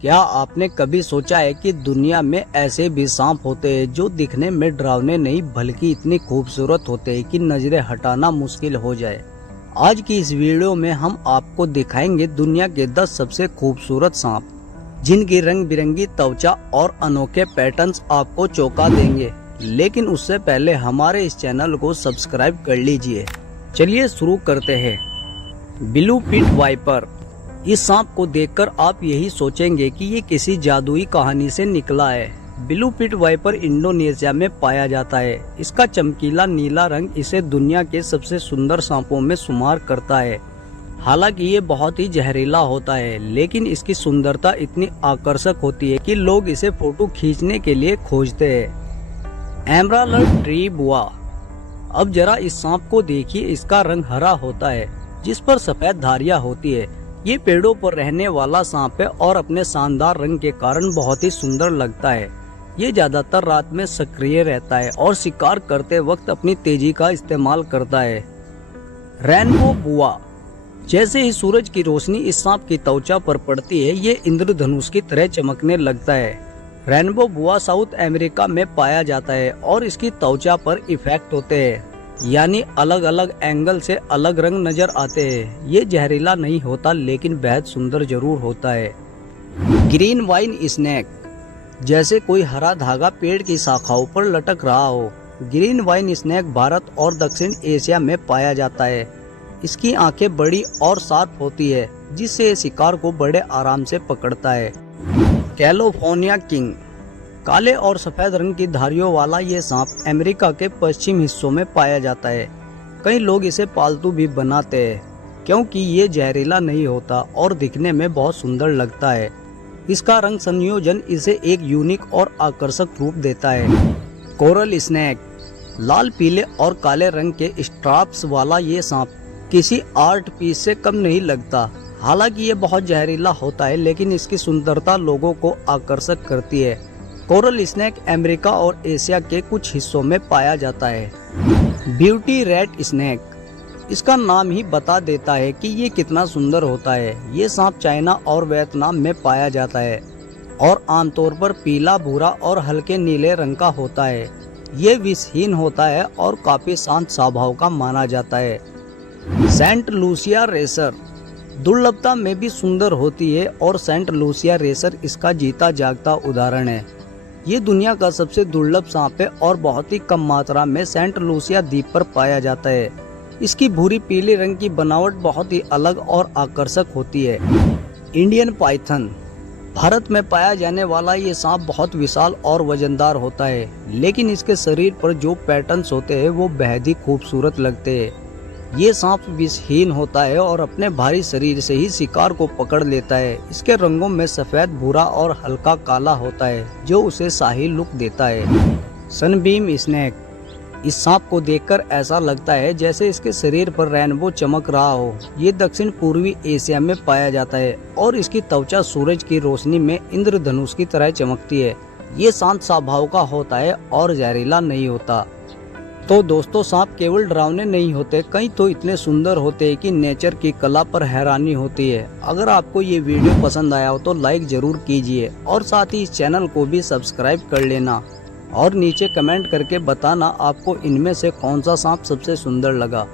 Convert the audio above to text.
क्या आपने कभी सोचा है कि दुनिया में ऐसे भी सांप होते हैं जो दिखने में डरावने नहीं बल्कि इतनी खूबसूरत होते हैं कि नजरें हटाना मुश्किल हो जाए। आज की इस वीडियो में हम आपको दिखाएंगे दुनिया के 10 सबसे खूबसूरत सांप, जिनकी रंग बिरंगी त्वचा और अनोखे पैटर्न्स आपको चौंका देंगे। लेकिन उससे पहले हमारे इस चैनल को सब्सक्राइब कर लीजिए। चलिए शुरू करते हैं। Blue pit viper. इस सांप को देखकर आप यही सोचेंगे कि ये किसी जादुई कहानी से निकला है। ब्लू पिट वाइपर इंडोनेशिया में पाया जाता है। इसका चमकीला नीला रंग इसे दुनिया के सबसे सुंदर सांपों में शुमार करता है। हालांकि ये बहुत ही जहरीला होता है, लेकिन इसकी सुंदरता इतनी आकर्षक होती है कि लोग इसे फोटो खींचने के लिए खोजते हैं। एमराल्ड ट्री बुआ। अब जरा इस सांप को देखिए। इसका रंग हरा होता है जिस पर सफेद धारियां होती है। ये पेड़ों पर रहने वाला सांप है और अपने शानदार रंग के कारण बहुत ही सुंदर लगता है। ये ज्यादातर रात में सक्रिय रहता है और शिकार करते वक्त अपनी तेजी का इस्तेमाल करता है। रेनबो बुआ। जैसे ही सूरज की रोशनी इस सांप की त्वचा पर पड़ती है, ये इंद्रधनुष की तरह चमकने लगता है। रेनबो बुआ साउथ अमेरिका में पाया जाता है और इसकी त्वचा पर इफेक्ट होते हैं, यानी अलग अलग एंगल से अलग रंग नजर आते हैं। ये जहरीला नहीं होता, लेकिन बेहद सुंदर जरूर होता है। Green wine snake. जैसे कोई हरा धागा पेड़ की शाखाओं पर लटक रहा हो। ग्रीन वाइन स्नेक भारत और दक्षिण एशिया में पाया जाता है। इसकी आंखें बड़ी और शार्प होती है, जिससे ये शिकार को बड़े आराम से पकड़ता है। California king. काले और सफेद रंग की धारियों वाला ये सांप अमेरिका के पश्चिम हिस्सों में पाया जाता है। कई लोग इसे पालतू भी बनाते हैं क्योंकि ये जहरीला नहीं होता और दिखने में बहुत सुंदर लगता है। इसका रंग संयोजन इसे एक यूनिक और आकर्षक रूप देता है। Coral snake. लाल, पीले और काले रंग के स्ट्राप्स वाला ये सांप किसी आर्ट पीस से कम नहीं लगता। हालांकि ये बहुत जहरीला होता है, लेकिन इसकी सुंदरता लोगों को आकर्षक करती है। कोरल स्नेक अमेरिका और एशिया के कुछ हिस्सों में पाया जाता है। Beauty rate snake. इसका नाम ही बता देता है कि ये कितना सुंदर होता है। ये सांप चाइना और वियतनाम में पाया जाता है और आमतौर पर पीला, भूरा और हल्के नीले रंग का होता है। ये विषहीन होता है और काफी शांत स्वभाव का माना जाता है। Saint Lucia racer. दुर्लभता में भी सुंदर होती है और सेंट लूसिया रेसर इसका जीता जागता उदाहरण है। ये दुनिया का सबसे दुर्लभ सांप है और बहुत ही कम मात्रा में सेंट लूसिया द्वीप पर पाया जाता है। इसकी भूरी पीले रंग की बनावट बहुत ही अलग और आकर्षक होती है। Indian Python. भारत में पाया जाने वाला ये सांप बहुत विशाल और वजनदार होता है, लेकिन इसके शरीर पर जो पैटर्न्स होते हैं वो बेहद ही खूबसूरत लगते हैं। ये सांप विषहीन होता है और अपने भारी शरीर से ही शिकार को पकड़ लेता है। इसके रंगों में सफेद, भूरा और हल्का काला होता है, जो उसे शाही लुक देता है। Sunbeam snake. इस सांप को देखकर ऐसा लगता है जैसे इसके शरीर पर रेनबो चमक रहा हो। ये दक्षिण पूर्वी एशिया में पाया जाता है और इसकी त्वचा सूरज की रोशनी में इंद्रधनुष की तरह चमकती है। ये शांत स्वभाव का होता है और जहरीला नहीं होता। तो दोस्तों, सांप केवल डरावने नहीं होते, कई तो इतने सुंदर होते हैं कि नेचर की कला पर हैरानी होती है। अगर आपको ये वीडियो पसंद आया हो तो लाइक जरूर कीजिए और साथ ही इस चैनल को भी सब्सक्राइब कर लेना और नीचे कमेंट करके बताना आपको इनमें से कौन सा सांप सबसे सुंदर लगा।